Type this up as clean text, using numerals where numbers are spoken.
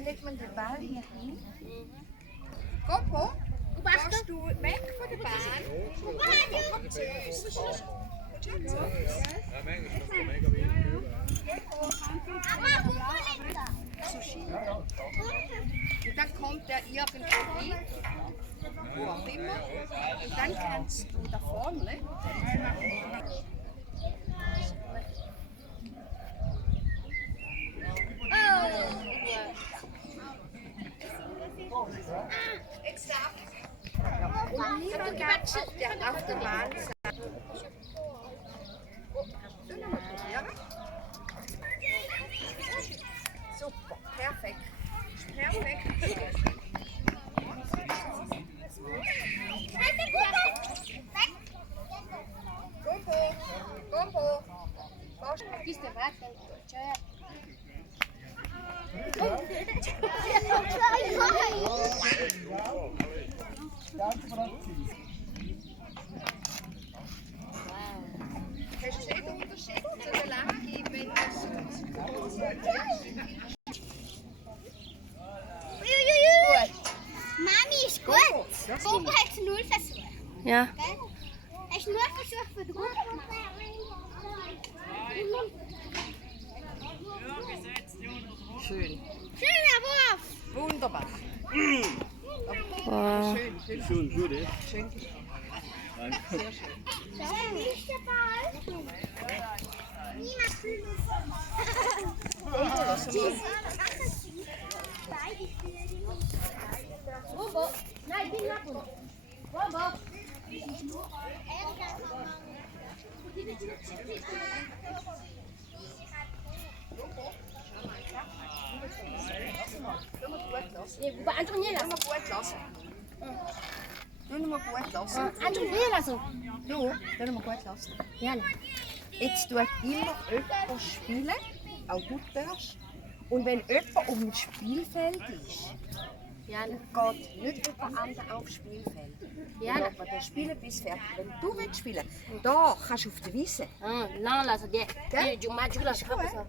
dann legt man den Ball hier hin. Gopo, gehst du weg von der Bahn? Komm zuerst. Und dann kommt der irgendwo hin, wo auch immer. Und dann kannst du da vorne. Exakt. Und niemand auf der Bahn sagt. Super, perfekt. Perfekt. Gombo. Questa è fatta, cioè... Hast du den Unterschied zu der Lage, wenn es Mami ist gut. Gogo hat 0 Versuche. Ja. Hast du 0 Versuche für den Gogo gemacht? schön. Schöner Wurf. Wunderbar. Wow. Schön. Schon gut, eh? Schön. Sehr schön. Das ist nicht der Ball. Niemand fühlt Bobo, nein, bin nach unten. Bobo. Anton Lass mal gut lassen. Nur mal gut lassen. Anton lassen. Du, dann mal gut lassen. Ja. Jetzt tut immer jemand spielen, auch du darfst. Und wenn jemand auf dem Spielfeld ist, geht nicht jemand anderes aufs Spielfeld. Ja. Dann lässt man den spielen bis fertig. Wenn du willst spielen, da kannst du auf der Wiese. Não, Lázaro, de uma ajuda, acho que vai passar.